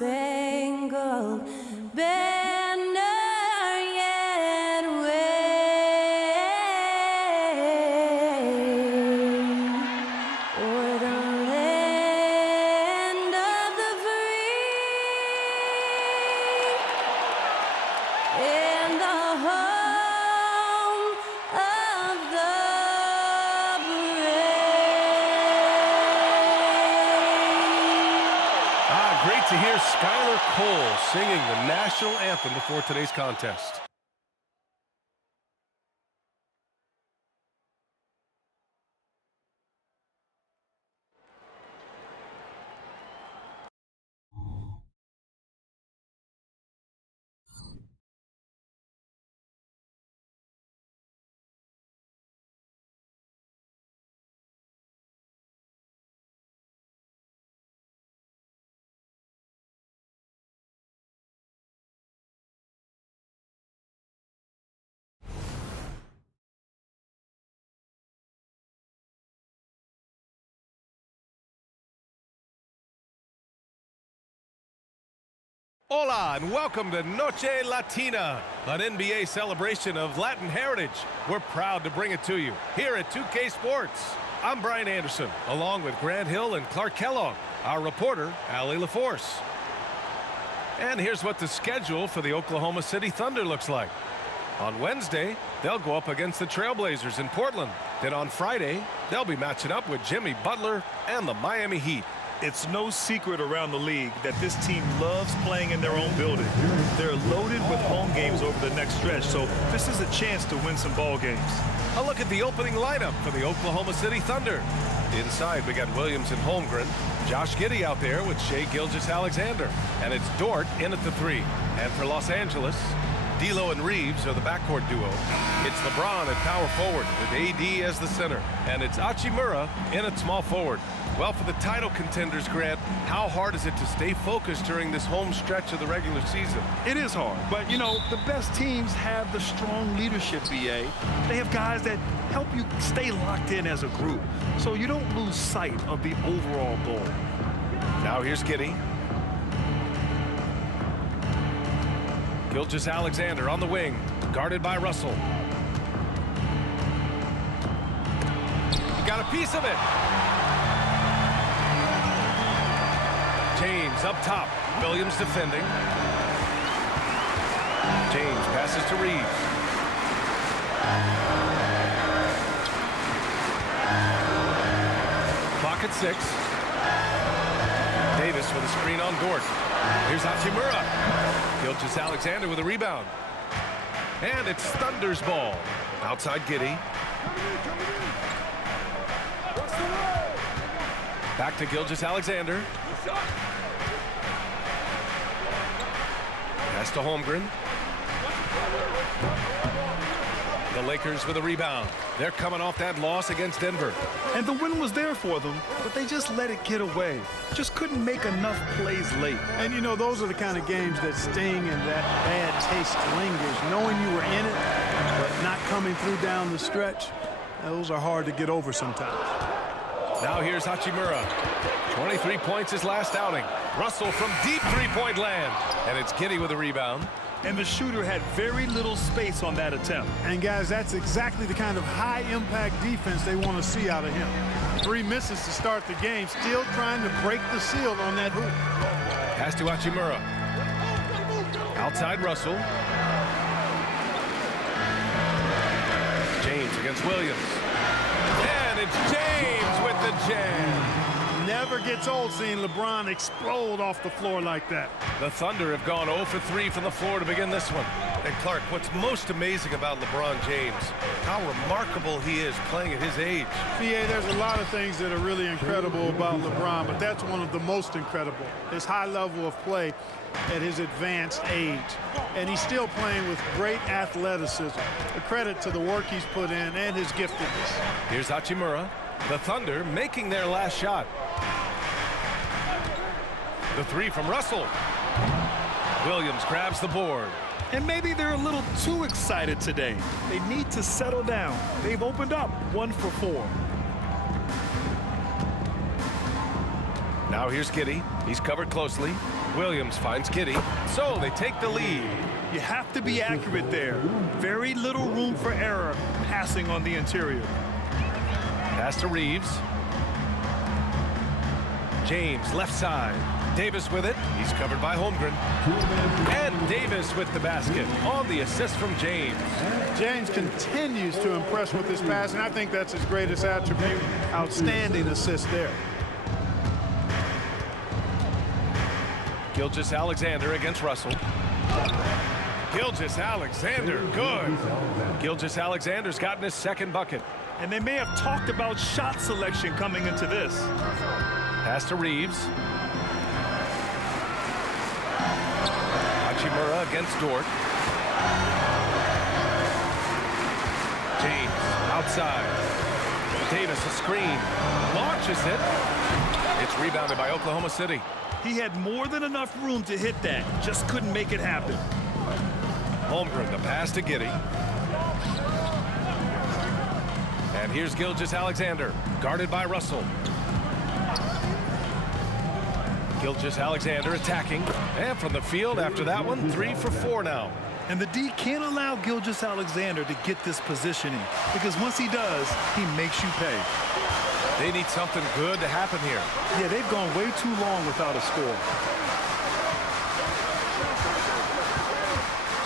star-spangled banner yet wave o'er the land of the free and the home of the brave. Great to hear Skylar Cole singing the national anthem before today's contest. Hola and welcome to Noche Latina, an NBA celebration of Latin heritage. We're proud to bring it to you here at 2K Sports. I'm Brian Anderson, along with Grant Hill and Clark Kellogg, our reporter, Allie LaForce. And here's what the schedule for the Oklahoma City Thunder looks like. On Wednesday, they'll go up against the Trailblazers in Portland. Then on Friday, they'll be matching up with Jimmy Butler and the Miami Heat. It's no secret around the league that this team loves playing in their own building. They're loaded with home games over the next stretch, so this is a chance to win some ball games. A look at the opening lineup for the Oklahoma City Thunder. Inside, we got Williams and Holmgren. Josh Giddey out there with Shai Gilgeous-Alexander. And it's Dort in at the 3. And for Los Angeles, D'Lo and Reeves are the backcourt duo. It's LeBron at power forward with AD as the center. And it's Hachimura in at small forward. Well, for the title contenders, Grant, how hard is it to stay focused during this home stretch of the regular season? It is hard, but, you know, the best teams have the strong leadership, BA. They have guys that help you stay locked in as a group, so you don't lose sight of the overall goal. Now here's Giddey. Gilgeous-Alexander on the wing, guarded by Russell. He got a piece of it. James up top. Williams defending. James passes to Reeves. Clock at 6. Davis with a screen on Dort. Here's Hachimura. Gilgeous-Alexander with a rebound. And it's Thunder's ball. Outside Giddey. Back to Gilgeous-Alexander. Pass to Holmgren. The Lakers with a rebound. They're coming off that loss against Denver. And the win was there for them, but they just let it get away. Just couldn't make enough plays late. And, you know, those are the kind of games that sting and that bad taste lingers. Knowing you were in it, but not coming through down the stretch, those are hard to get over sometimes. Now here's Hachimura. 23 points his last outing. Russell from deep three-point land. And it's Giddey with a rebound. And the shooter had very little space on that attempt. And, guys, that's exactly the kind of high-impact defense they want to see out of him. 3 misses to start the game, still trying to break the seal on that hoop. Pass to Hachimura. Outside Russell. James against Williams. And it's James with the jam. Never gets old seeing LeBron explode off the floor like that. The Thunder have gone 0 for 3 from the floor to begin this one. And Clark, what's most amazing about LeBron James, how remarkable he is playing at his age. BA, there's a lot of things that are really incredible about LeBron, but that's one of the most incredible. His high level of play at his advanced age. And he's still playing with great athleticism. A credit to the work he's put in and his giftedness. Here's Hachimura. The Thunder making their last shot. The 3 from Russell. Williams grabs the board. And maybe they're a little too excited today. They need to settle down. They've opened up 1 for 4. Now here's Giddey. He's covered closely. Williams finds Giddey, so they take the lead. You have to be accurate there. Very little room for error passing on the interior. Pass to Reeves. James, left side. Davis with it. He's covered by Holmgren. And Davis with the basket on the assist from James. James continues to impress with his pass, and I think that's his greatest attribute. Outstanding assist there. Gilgeous-Alexander against Russell. Gilgeous-Alexander, good. Gilgeous-Alexander's gotten his second bucket. And they may have talked about shot selection coming into this. Pass to Reeves. Hachimura against Dort. James outside. Davis a screen. Launches it. It's rebounded by Oklahoma City. He had more than enough room to hit that. Just couldn't make it happen. Holmgren, the pass to Giddey. And here's Gilgeous-Alexander, guarded by Russell. Gilgeous-Alexander attacking. And from the field after that one, 3 for 4 now. And the D can't allow Gilgeous-Alexander to get this positioning, because once he does, he makes you pay. They need something good to happen here. Yeah, they've gone way too long without a score.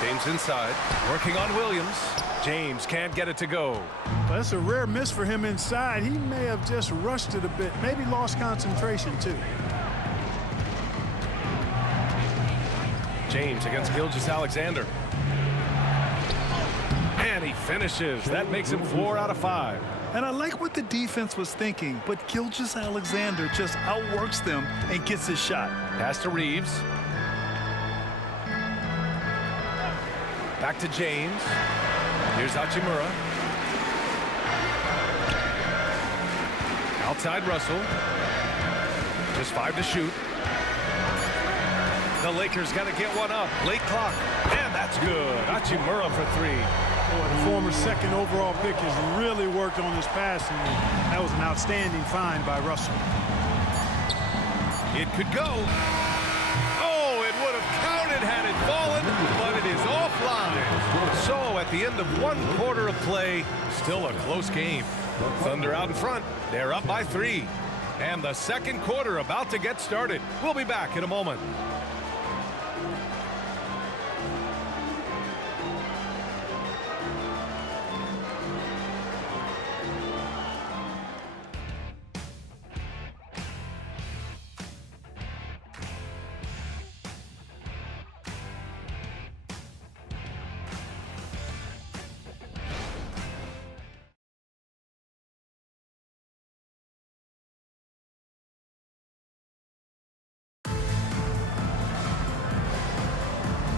James inside, working on Williams. James can't get it to go. Well, that's a rare miss for him inside. He may have just rushed it a bit, maybe lost concentration too. James against Gilgeous-Alexander. And he finishes. That makes him 4 out of 5. And I like what the defense was thinking, but Gilgeous-Alexander just outworks them and gets his shot. Pass to Reeves. Back to James. Here's Hachimura. Outside Russell. Just 5 to shoot. The Lakers got to get one up. Late clock. And that's good. Hachimura for 3. Boy, the former second overall pick has really worked on his passing. That was an outstanding find by Russell. It could go. Oh, it would have counted had it fallen, but it is offline. So at the end of 1 quarter of play, still a close game. Thunder out in front. They're up by 3. And the second quarter about to get started. We'll be back in a moment.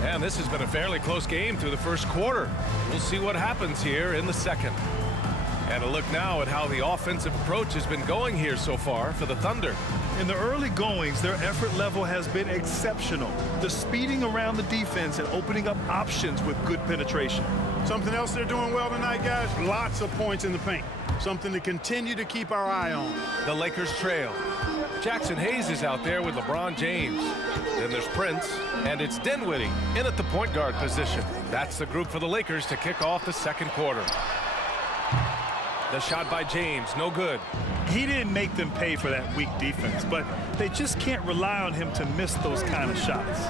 And this has been a fairly close game through the first quarter. We'll see what happens here in the second. And a look now at how the offensive approach has been going here so far for the Thunder. In the early goings, their effort level has been exceptional. The speeding around the defense and opening up options with good penetration. Something else they're doing well tonight, guys, lots of points in the paint. Something to continue to keep our eye on. The Lakers trail. Jackson Hayes is out there with LeBron James. Then there's Prince, and it's Dinwiddie in at the point guard position. That's the group for the Lakers to kick off the second quarter. The shot by James, no good. He didn't make them pay for that weak defense, but they just can't rely on him to miss those kind of shots.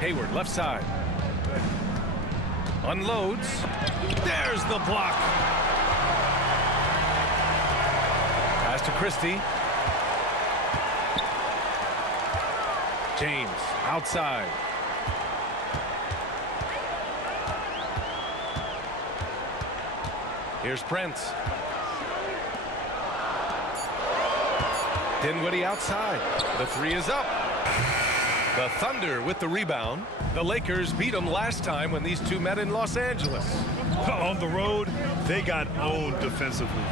Hayward, left side. Unloads. There's the block. Pass to Christie. James, outside. Here's Prince. Dinwiddie outside. The 3 is up. The Thunder with the rebound. The Lakers beat them last time when these two met in Los Angeles. On the road, they got owned defensively.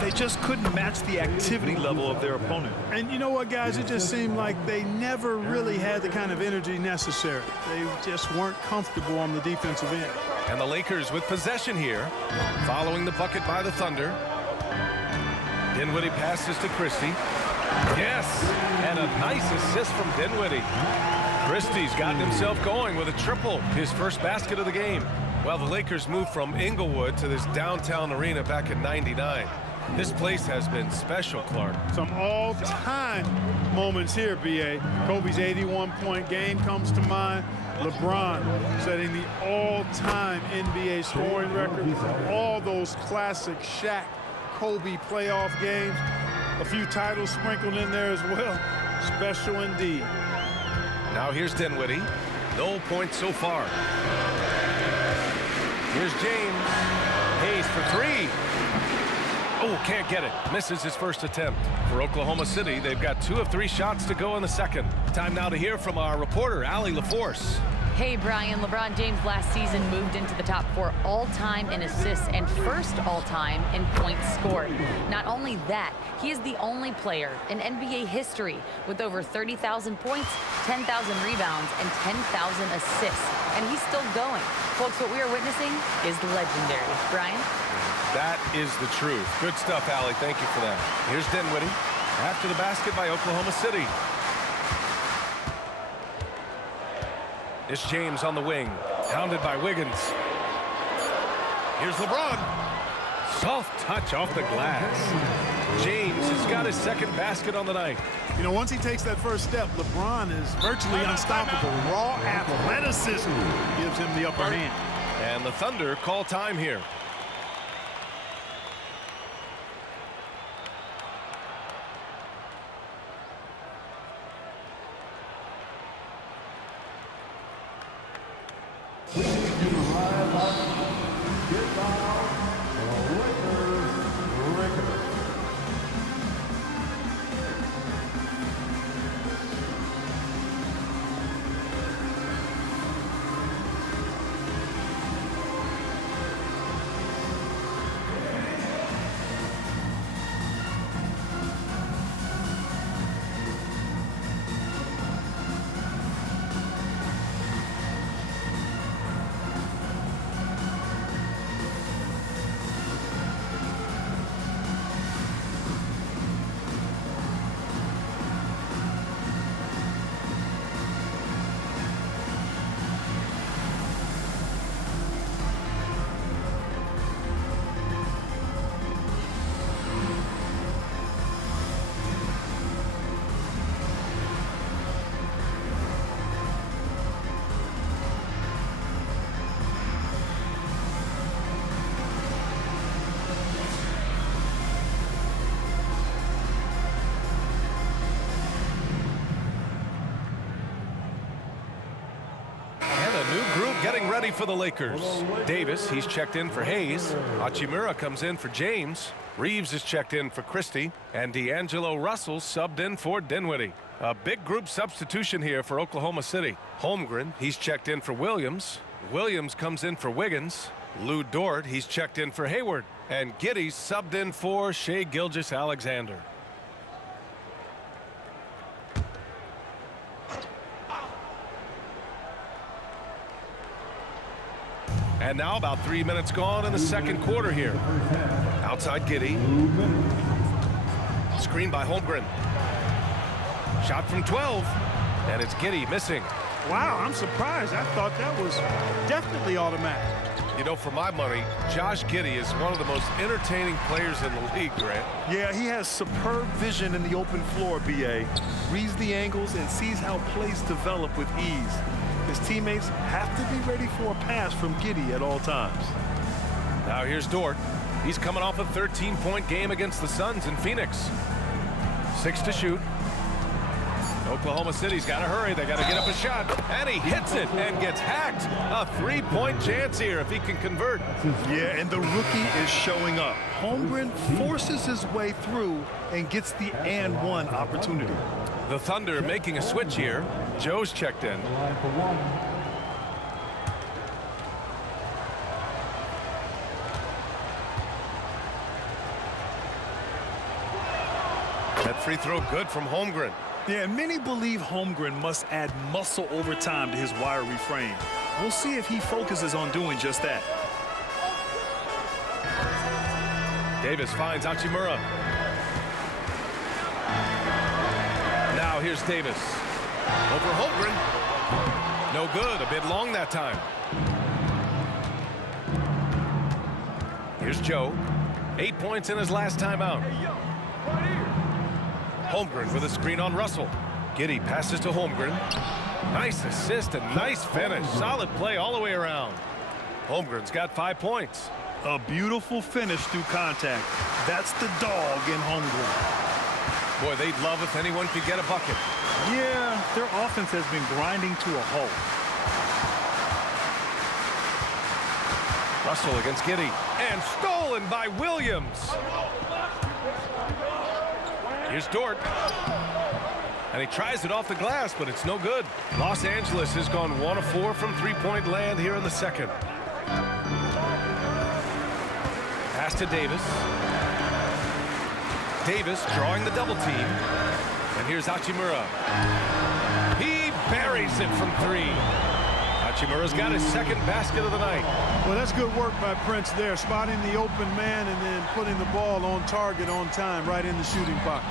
They just couldn't match the activity level of their opponent. And you know what, guys? It just seemed like they never really had the kind of energy necessary. They just weren't comfortable on the defensive end. And the Lakers with possession here, following the bucket by the Thunder. Dinwiddie passes to Christie. Yes, and a nice assist from Dinwiddie. Christie's gotten himself going with a triple, his first basket of the game. Well, the Lakers moved from Inglewood to this downtown arena back in '99. This place has been special, Clark. Some all-time moments here, B.A. Kobe's 81-point game comes to mind. LeBron setting the all-time NBA scoring record. All those classic Shaq, Kobe playoff games. A few titles sprinkled in there as well. Special indeed. Now here's Dinwiddie. No points so far. Here's James. Hayes for three. Oh, can't get it. Misses his first attempt. For Oklahoma City, they've got 2 of 3 shots to go in the second. Time now to hear from our reporter, Allie LaForce. Hey, Brian. LeBron James last season moved into the top 4 all-time in assists and first all-time in points scored. Not only that, he is the only player in NBA history with over 30,000 points, 10,000 rebounds, and 10,000 assists. And he's still going. Folks, what we are witnessing is legendary. Brian? That is the truth. Good stuff, Allie. Thank you for that. Here's Dinwiddie after the basket by Oklahoma City. It's James on the wing, hounded by Wiggins. Here's LeBron. Soft touch off the glass. James has got his second basket on the night. You know, once he takes that first step, LeBron is virtually unstoppable. Raw athleticism gives him the upper hand. And the Thunder call time here. Getting ready for the Lakers. Davis, he's checked in for Hayes. Hachimura comes in for James. Reeves is checked in for Christie. And D'Angelo Russell subbed in for Dinwiddie. A big group substitution here for Oklahoma City. Holmgren, he's checked in for Williams. Williams comes in for Wiggins. Lou Dort, he's checked in for Hayward. And Giddey's subbed in for Shai Gilgeous-Alexander. And now about 3 minutes gone in the second quarter here. Outside Giddey. Screen by Holmgren. Shot from 12. And it's Giddey missing. Wow, I'm surprised. I thought that was definitely automatic. You know, for my money, Josh Giddey is one of the most entertaining players in the league, Grant. Yeah, he has superb vision in the open floor, B.A. Reads the angles and sees how plays develop with ease. His teammates have to be ready for a pass from Giddey at all times. Now here's Dort. He's coming off a 13-point game against the Suns in Phoenix. 6 to shoot. Oklahoma City's got to hurry. They got to get up a shot. And he hits it and gets hacked. A 3-point chance here if he can convert. Yeah, and the rookie is showing up. Holmgren forces his way through and gets the and one opportunity. The Thunder making a switch here. Joe's checked in. That free throw good from Holmgren. Yeah, many believe Holmgren must add muscle over time to his wiry frame. We'll see if he focuses on doing just that. Davis finds Hachimura. Here's Davis. Over Holmgren. No good. A bit long that time. Here's Joe. 8 points in his last time out. Holmgren with a screen on Russell. Giddey passes to Holmgren. Nice assist and nice finish. Solid play all the way around. Holmgren's got 5 points. A beautiful finish through contact. That's the dog in Holmgren. Boy, they'd love if anyone could get a bucket. Yeah, their offense has been grinding to a halt. Russell against Giddey. And stolen by Williams. Here's Dort. And he tries it off the glass, but it's no good. Los Angeles has gone 1 of 4 from three-point land here in the second. Pass to Davis. Davis drawing the double team. And here's Hachimura. He buries it from 3. Hachimura's got his second basket of the night. Well, that's good work by Prince there, spotting the open man and then putting the ball on target on time, right in the shooting pocket.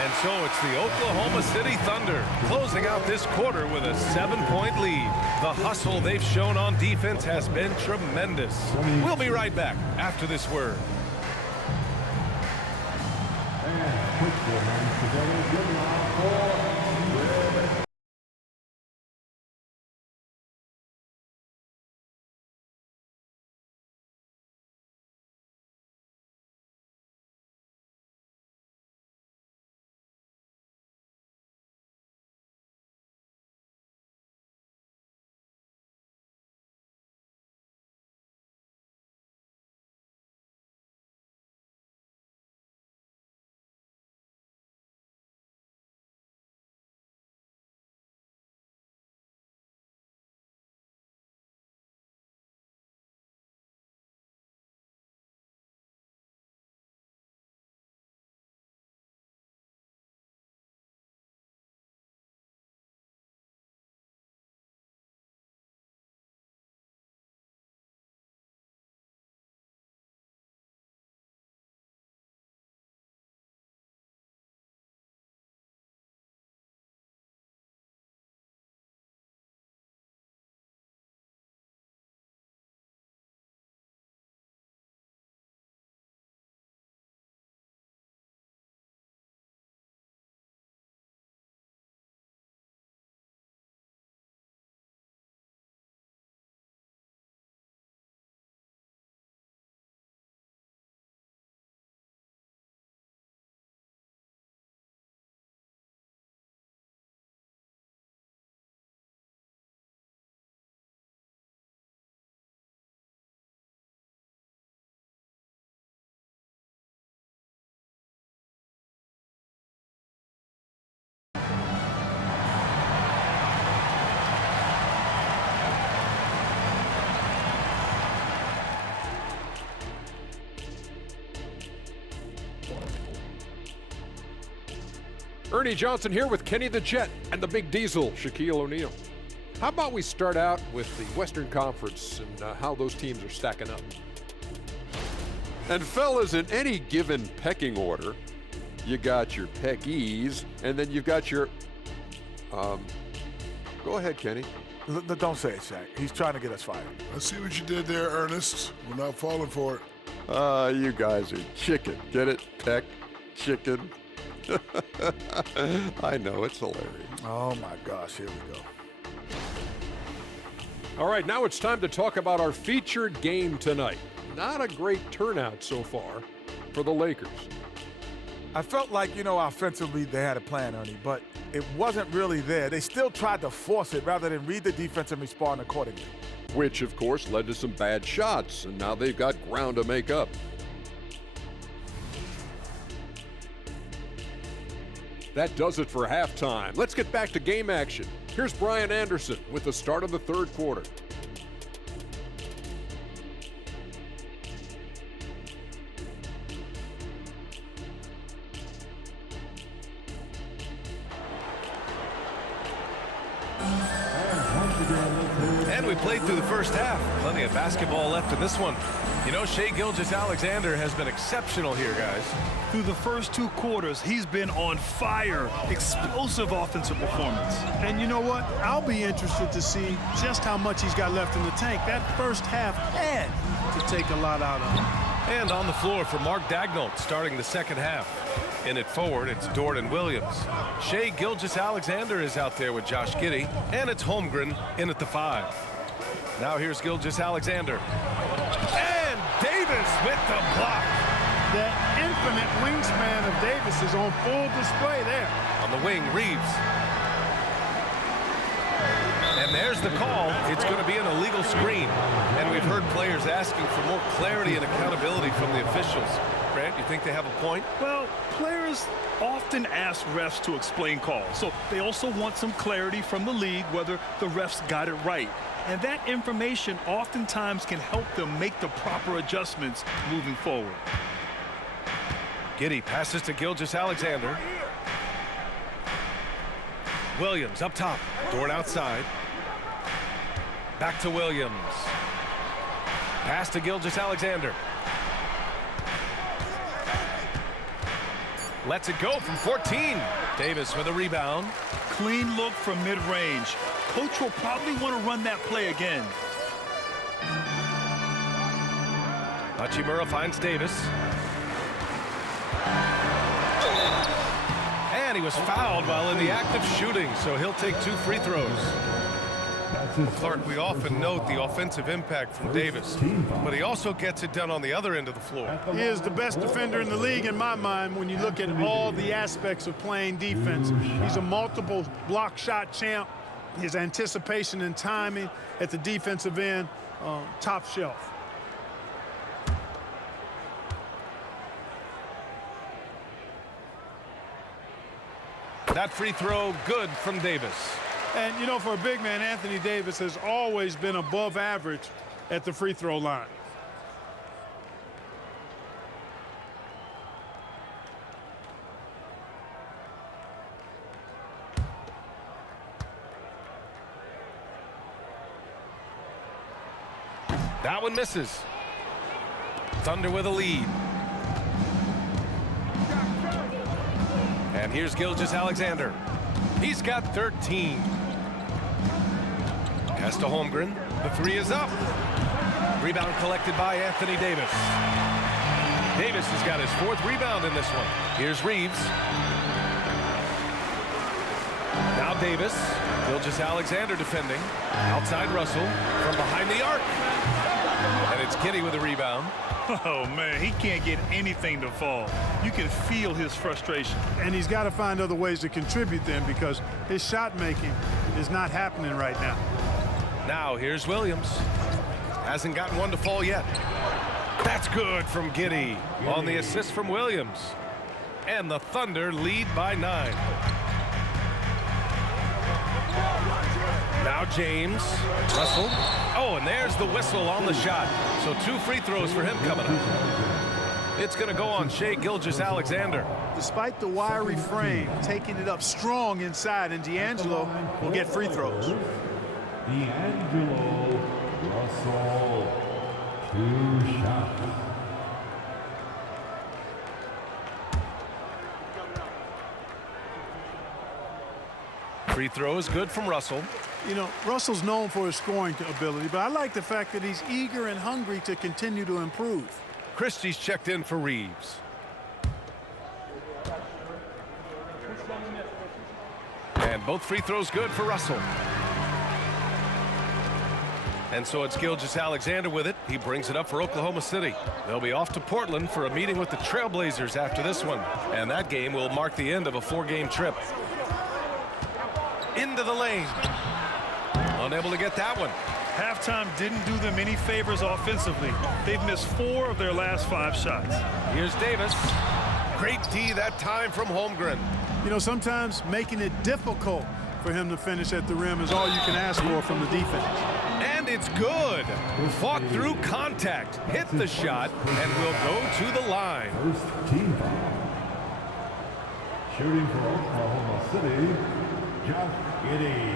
And so it's the Oklahoma City Thunder closing out this quarter with a 7-point lead. The hustle they've shown on defense has been tremendous. We'll be right back after this word. Ernie Johnson here with Kenny the Jet and the Big Diesel, Shaquille O'Neal. How about we start out with the Western Conference and how those teams are stacking up? And fellas, in any given pecking order, you got your peckies, and then you've got your, go ahead, Kenny. Don't say it, Shaq. He's trying to get us fired. I see what you did there, Ernest. We're not falling for it. You guys are chicken. Get it? Peck, chicken. I know, it's hilarious. Oh, my gosh. Here we go. All right, now it's time to talk about our featured game tonight. Not a great turnout so far for the Lakers. I felt like, offensively they had a plan, Ernie, but it wasn't really there. They still tried to force it rather than read the defense and respond accordingly. Which, of course, led to some bad shots, and now they've got ground to make up. That does it for halftime. Let's get back to game action. Here's Brian Anderson with the start of the third quarter. And we played through the first half. Plenty of basketball left in this one. You know, Shai Gilgeous-Alexander has been exceptional here, guys. Through the first 2 quarters, he's been on fire. Explosive offensive performance. And you know what? I'll be interested to see just how much he's got left in the tank. That first half had to take a lot out of him. And on the floor for Mark Daigneault starting the second half. In it forward, it's Jordan Williams. Shai Gilgeous-Alexander is out there with Josh Giddey, and it's Holmgren in at the 5. Now here's Gilgeous-Alexander. And Davis with the block. That infinite wingspan of Davis is on full display there. On the wing, Reeves. And there's the call. It's going to be an illegal screen. And we've heard players asking for more clarity and accountability from the officials. Grant, you think they have a point? Well, players often ask refs to explain calls. So they also want some clarity from the league whether the refs got it right. And that information oftentimes can help them make the proper adjustments moving forward. Giddey passes to Gilgeous-Alexander. Williams up top. Dort outside. Back to Williams. Pass to Gilgeous-Alexander. Lets it go from 14. Davis with a rebound. Clean look from mid-range. Coach will probably want to run that play again. Hachimura finds Davis. And he was fouled while in the act of shooting, so he'll take 2 free throws. Clark, we often note the offensive impact from Davis, but he also gets it done on the other end of the floor. He is the best defender in the league in my mind when you look at all the aspects of playing defense. He's a multiple block shot champ. His anticipation and timing at the defensive end, top shelf. That free throw good from Davis. And, you know, for a big man, Anthony Davis has always been above average at the free throw line. That one misses. Thunder with a lead. And here's Gilgeous-Alexander. He's got 13. Pass to Holmgren. The 3 is up. Rebound collected by Anthony Davis. Davis has got his 4th rebound in this one. Here's Reeves. Now Davis. Gilgeous-Alexander defending. Outside Russell from behind the arc. And it's Giddey with the rebound. Oh, man, he can't get anything to fall. You can feel his frustration. And he's got to find other ways to contribute then because his shot making is not happening right now. Now here's Williams. Hasn't gotten one to fall yet. That's good from Giddey on the assist from Williams. And the Thunder lead by 9. Now James. Russell. Oh, and there's the whistle on the shot. So 2 free throws for him coming up. It's going to go on Shai Gilgeous-Alexander. Despite the wiry frame, taking it up strong inside, and D'Angelo will get free throws. D'Angelo Russell, 2 shots. Free throw is good from Russell. You know, Russell's known for his scoring ability, but I like the fact that he's eager and hungry to continue to improve. Christie's checked in for Reeves. And both free throws good for Russell. And so it's Gilgeous-Alexander with it. He brings it up for Oklahoma City. They'll be off to Portland for a meeting with the Trailblazers after this one. And that game will mark the end of a 4-game trip. Into the lane. Unable to get that one. Halftime didn't do them any favors offensively. They've missed 4 of their last 5 shots. Here's Davis. Great D that time from Holmgren. You know, sometimes making it difficult for him to finish at the rim is all you can ask for from the defense. And it's good. Fought through contact, hit the shot, and will go to the line. First team foul. Shooting for Oklahoma City, Josh Giddey.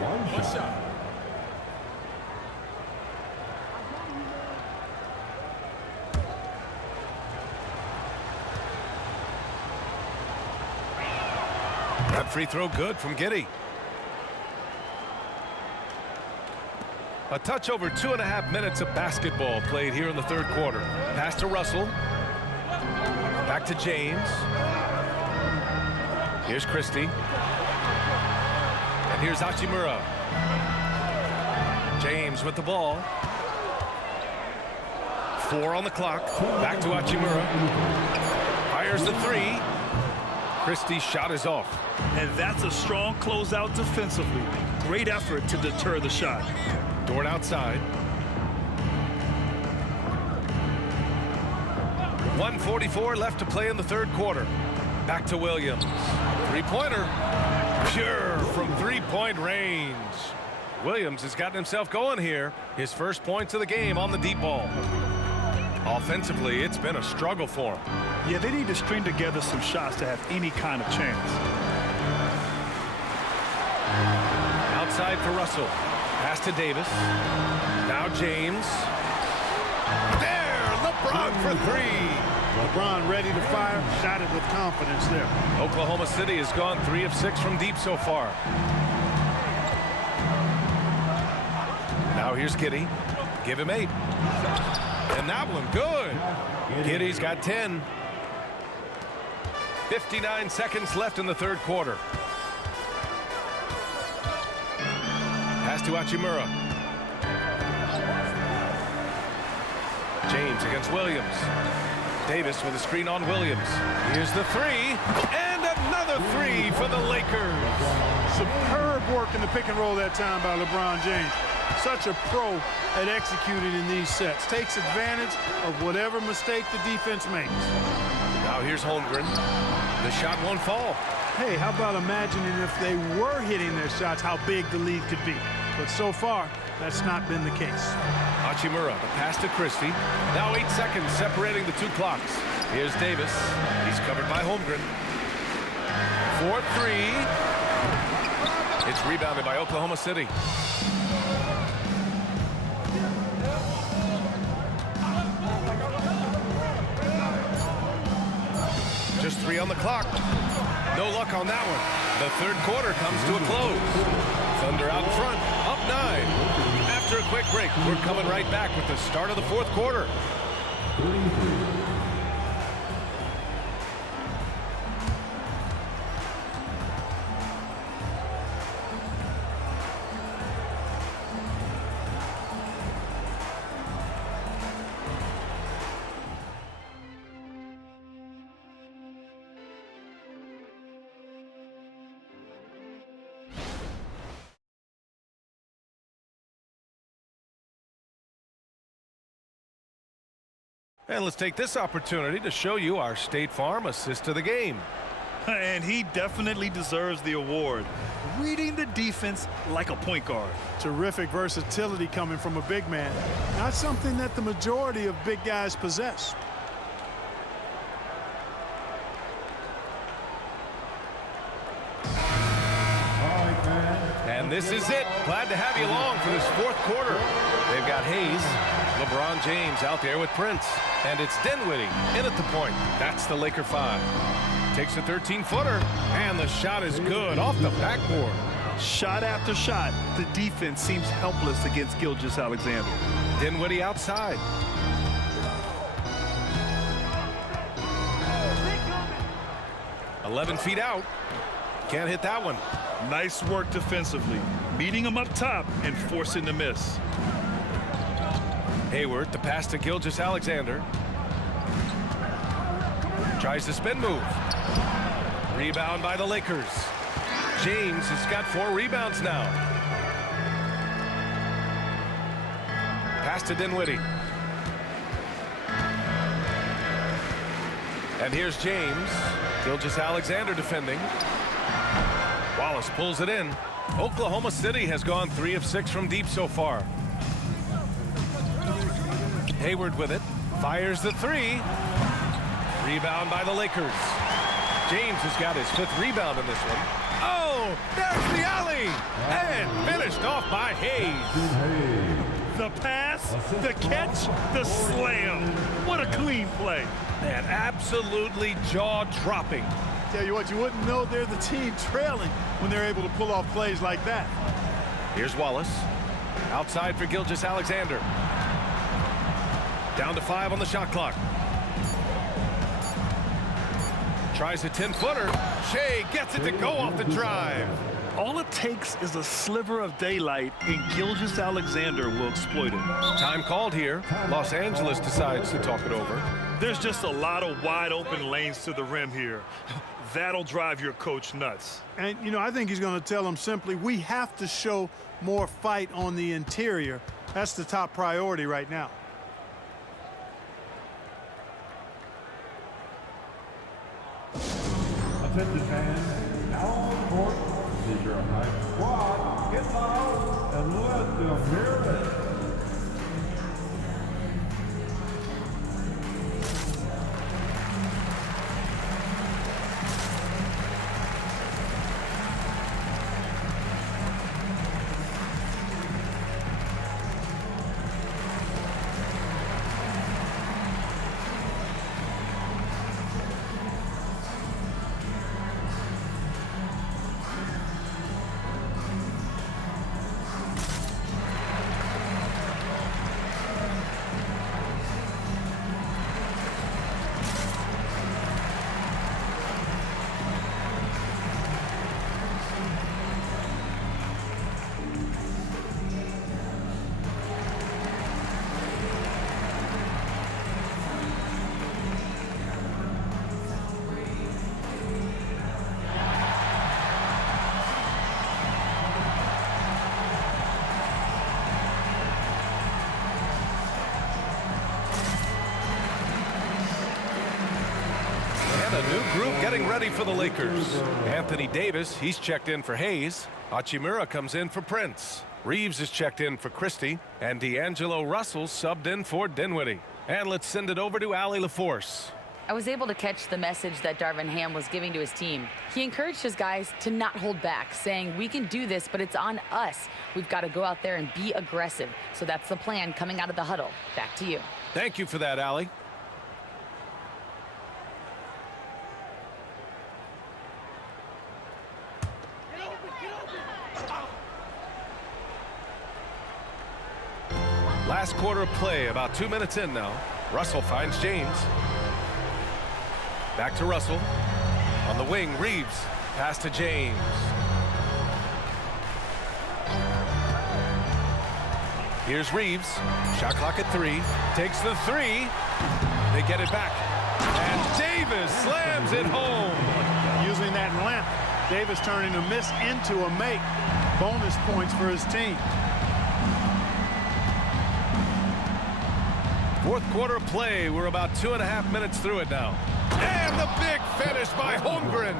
1 shot. That free throw good from Giddey. A touch over 2.5 minutes of basketball played here in the third quarter. Pass to Russell. Back to James. Here's Christie. And here's Hachimura. James with the ball. 4 on the clock. Back to Hachimura. Fires the three. Christie's shot is off. And that's a strong closeout defensively. Great effort to deter the shot. Dort outside. 1:44 left to play in the third quarter. Back to Williams. Three-pointer. Pure from three-point range. Williams has gotten himself going here. His first points of the game on the deep ball. Offensively, it's been a struggle for him. Yeah, they need to string together some shots to have any kind of chance. Outside for Russell. Pass to Davis. Now James. There, LeBron for three. LeBron ready to fire, shot it with confidence there. Oklahoma City has gone 3 of 6 from deep so far. Now here's Giddey. Give him 8. And that one good. Giddey's got 10. 59 seconds left in the third quarter. Pass to Hachimura. James against Williams. Davis with a screen on Williams. Here's the three. And another three for the Lakers. Superb work in the pick and roll that time by LeBron James. Such a pro at executing in these sets. Takes advantage of whatever mistake the defense makes. Now here's Holmgren. The shot won't fall. Hey, how about imagining if they were hitting their shots, how big the lead could be. But so far, that's not been the case. Hachimura, the pass to Christie. Now 8 seconds separating the two clocks. Here's Davis. He's covered by Holmgren. 4-3. It's rebounded by Oklahoma City. Just 3 on the clock. No luck on that one. The third quarter comes to a close. Thunder out front, up 9. After a quick break, we're coming right back with the start of the fourth quarter. And let's take this opportunity to show you our State Farm assist to the game. And he definitely deserves the award. Reading the defense like a point guard. Terrific versatility coming from a big man. Not something that the majority of big guys possess. And this is it. Glad to have you along for this fourth quarter. They've got Hayes, LeBron James out there with Prince. And it's Dinwiddie in at the point. That's the Laker 5. Takes a 13-footer, and the shot is good off the backboard. Shot after shot, the defense seems helpless against Gilgeous-Alexander. Dinwiddie outside. "11 feet out. Can't hit that one. Nice work defensively, meeting him up top and forcing the miss. Hayward, the pass to Gilgeous-Alexander. Tries the spin move. Rebound by the Lakers. James has got 4 rebounds now. Pass to Dinwiddie. And here's James. Gilgeous-Alexander defending. Wallace pulls it in. Oklahoma City has gone 3 of 6 from deep so far. Hayward with it. Fires the 3. Rebound by the Lakers. James has got his 5th rebound in this one. Oh, there's the alley. And finished off by Hayes. The pass, the catch, the slam. What a clean play. Man, absolutely jaw-dropping. Tell you what, you wouldn't know they're the team trailing when they're able to pull off plays like that. Here's Wallace. Outside for Gilgeous-Alexander. Down to 5 on the shot clock. Tries a 10-footer. Shea gets it to go off the drive. All it takes is a sliver of daylight, and Gilgeous-Alexander will exploit it. Time called here. Los Angeles decides to talk it over. There's just a lot of wide open lanes to the rim here. That'll drive your coach nuts. And, you know, I think he's going to tell them simply, we have to show more fight on the interior. That's the top priority right now. Attention fans, now on the court is your high squad. Get loud and let them hear it. A new group getting ready for the Lakers. Anthony Davis, he's checked in for Hayes. Hachimura comes in for Prince. Reeves is checked in for Christie. And D'Angelo Russell subbed in for Dinwiddie. And let's send it over to Allie LaForce. I was able to catch the message that Darvin Ham was giving to his team. He encouraged his guys to not hold back, saying, we can do this, but it's on us. We've got to go out there and be aggressive. So that's the plan coming out of the huddle. Back to you. Thank you for that, Allie. Last quarter of play, about 2 minutes in now. Russell finds James. Back to Russell. On the wing, Reeves. Pass to James. Here's Reeves. Shot clock at 3. Takes the 3. They get it back. And Davis slams it home. Using that length, Davis turning a miss into a make. Bonus points for his team. Fourth quarter of play. We're about 2.5 minutes through it now. And the big finish by Holmgren.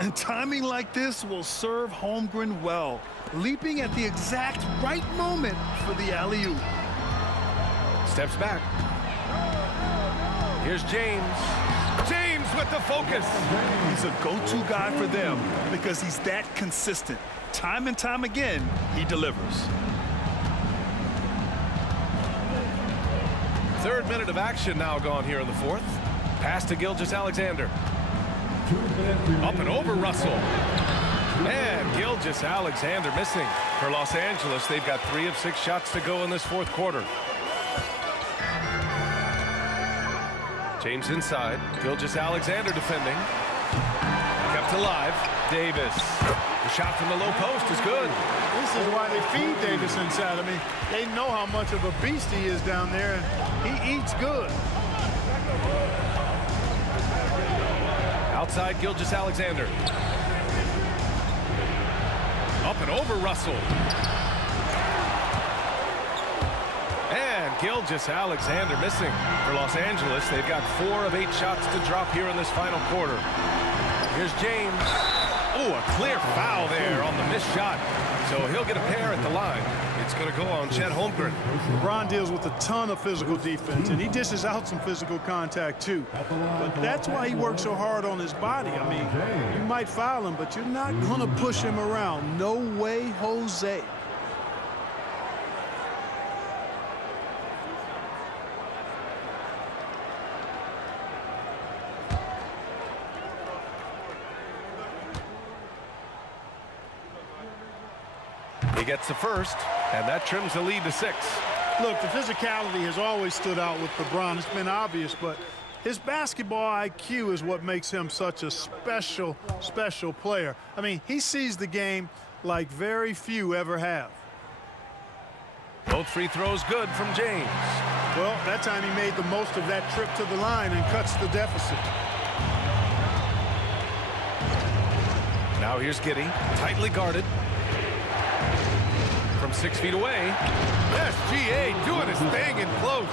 And timing like this will serve Holmgren well, leaping at the exact right moment for the alley-oop. Steps back. Here's James. James with the focus. He's a go-to guy for them because he's that consistent. Time and time again, he delivers. Third minute of action now gone here in the fourth. Pass to Gilgeous-Alexander. Up and over Russell. And Gilgeous-Alexander missing. For Los Angeles, they've got 3 of 6 shots to go in this fourth quarter. James inside. Gilgeous-Alexander defending. Kept alive. Davis. The shot from the low post is good. This is why they feed Davis inside. I mean, they know how much of a beast he is down there, and he eats good. Outside Gilgeous-Alexander. Up and over Russell. And Gilgeous-Alexander missing. For Los Angeles, they've got 4 of 8 shots to drop here in this final quarter. Here's James. Oh, a clear foul there on the missed shot. So he'll get a pair at the line. It's going to go on Chet Holmgren. LeBron deals with a ton of physical defense, and he dishes out some physical contact too. But that's why he works so hard on his body. I mean, you might foul him, but you're not going to push him around. No way, Jose. He gets the first, and that trims the lead to 6. Look, the physicality has always stood out with LeBron. It's been obvious, but his basketball IQ is what makes him such a special, special player. I mean, he sees the game like very few ever have. Both free throws good from James. Well, that time he made the most of that trip to the line and cuts the deficit. Now here's Giddey, tightly guarded. From 6 feet away. SGA doing his thing in close.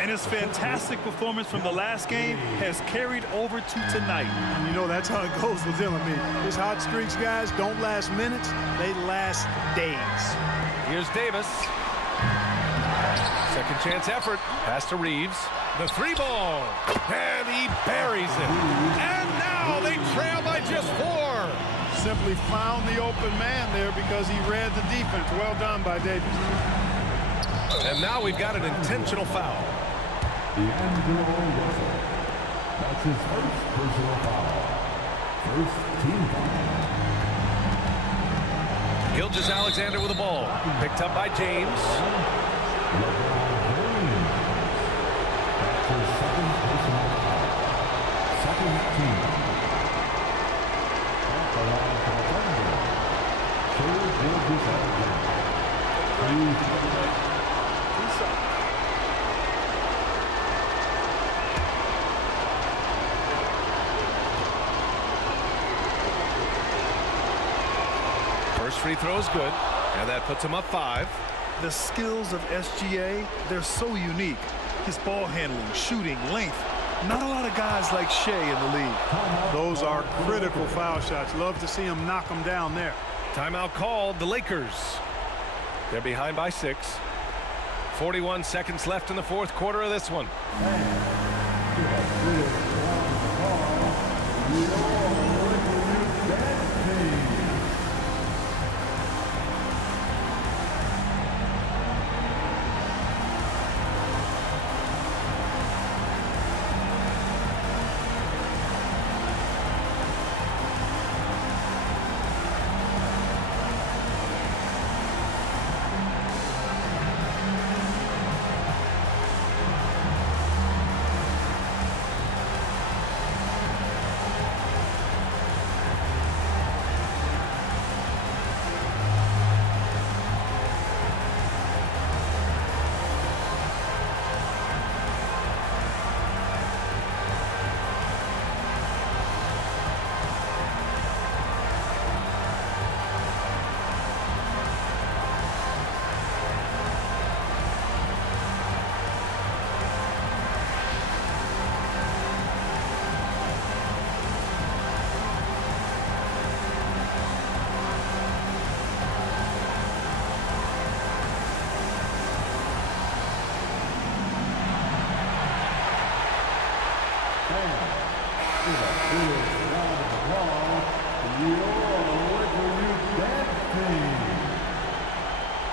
And his fantastic performance from the last game has carried over to tonight. And you know, that's how it goes with him. I mean, his hot streaks, guys, don't last minutes. They last days. Here's Davis. Second chance effort. Pass to Reeves. The 3-ball. And he buries it. And now they trail by just 4. Simply found the open man there because he read the defense. Well done by Davis. And now we've got an intentional foul. D'Angelo Russell. That's his first personal foul. First team foul. Gilgeous-Alexander with the ball. Picked up by James. LeBron James. That's his second personal foul. Second team. At the line for Thunder. Gilgeous-Alexander. First free throw is good, and that puts him up 5. The skills of SGA, they're so unique. His ball handling, shooting, length. Not a lot of guys like Shea in the league. Those are critical foul shots. Love to see him knock them down there. Timeout called, the Lakers. They're behind by 6. 41 seconds left in the 4th quarter of this one.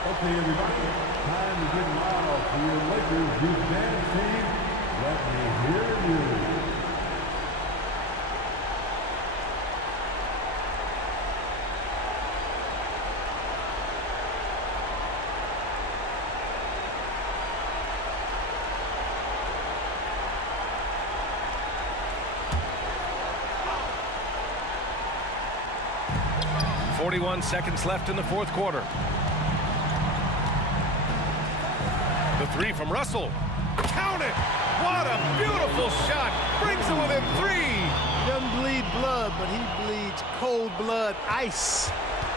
Okay, everybody, time to get loud for your Lakers youth dance team. Let me hear you. .41 seconds left in the 4th quarter. The 3 from Russell. Count it! What a beautiful shot! Brings it within 3! He doesn't bleed blood, but he bleeds cold blood ice.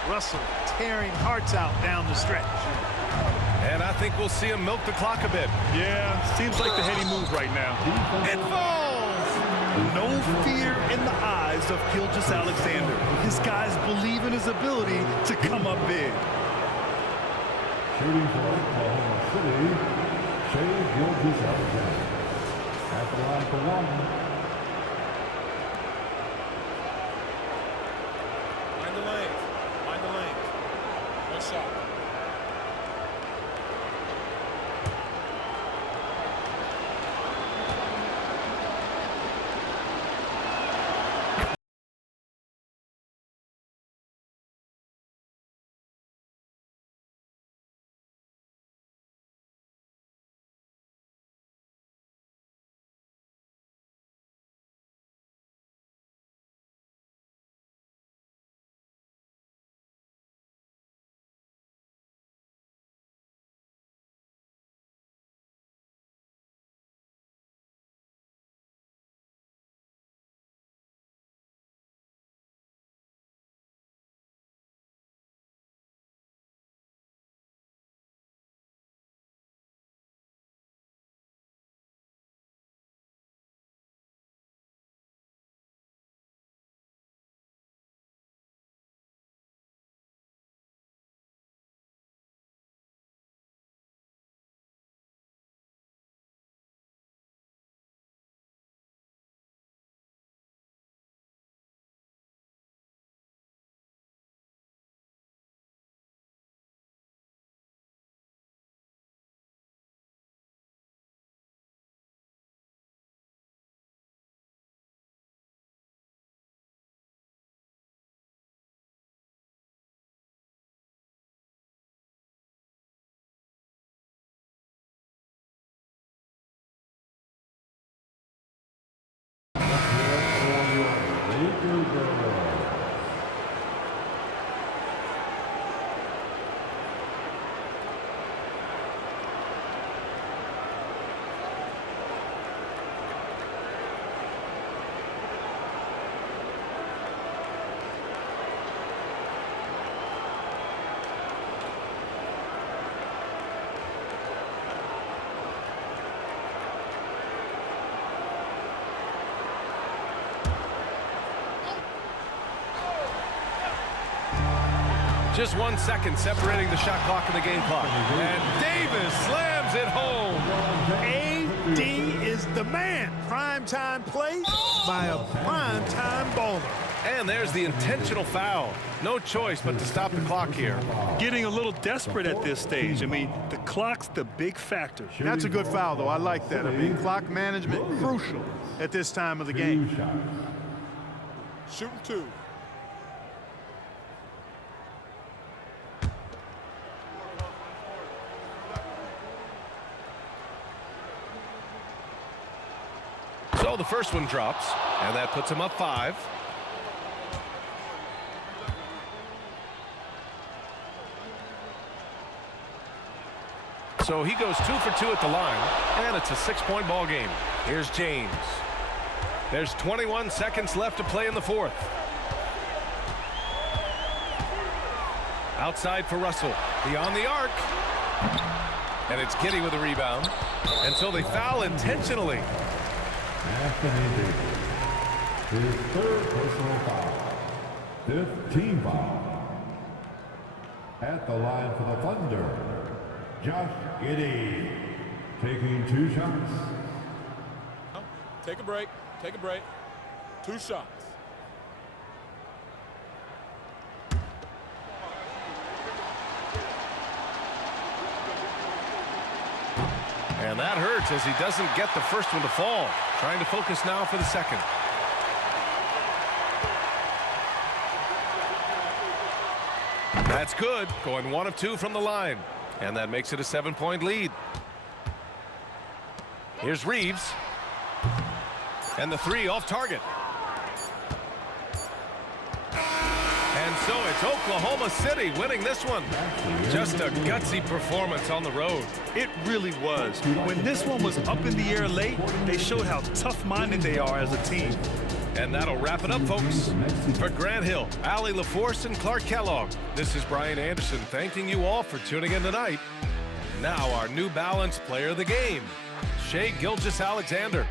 Russell tearing hearts out down the stretch. And I think we'll see him milk the clock a bit. Yeah, seems like the heady move right now. It falls! No fear in the eyes of Gilgeous-Alexander. His guys believe in his ability to come up big. Shooting for Oklahoma City, Shea Gilgeous-Alexander. At the line for 1. Mind the lane. Mind the lane. Good shot. Just 1 second separating the shot clock and the game clock. And Davis slams it home. AD is the man. Primetime play by a primetime baller. And there's the intentional foul. No choice but to stop the clock here. Getting a little desperate at this stage. I mean, the clock's the big factor. That's a good foul, though. I like that. I mean, clock management crucial at this time of the game. Shooting 2. So the first one drops, and that puts him up 5. So he goes 2 for 2 at the line, and it's a 6-point ball game. Here's James. There's 21 seconds left to play in the fourth. Outside for Russell. Beyond the arc. And it's Giddey with a rebound. And so they foul intentionally. Anthony Davis, his third personal foul, 5th team foul. At the line for the Thunder, Josh Giddey, taking 2 shots. Take a break. Take a break. 2 shots. And that hurts as he doesn't get the first one to fall. Trying to focus now for the second. That's good. Going 1 of 2 from the line. And that makes it a 7-point lead. Here's Reeves. And the 3 off target. And so it's Oklahoma City winning this one. Just a gutsy performance on the road. It really was. When this one was up in the air late, they showed how tough-minded they are as a team. And that'll wrap it up, folks. For Grant Hill, Allie LaForce, and Clark Kellogg, this is Brian Anderson thanking you all for tuning in tonight. Now our New Balance player of the game, Shai Gilgeous-Alexander.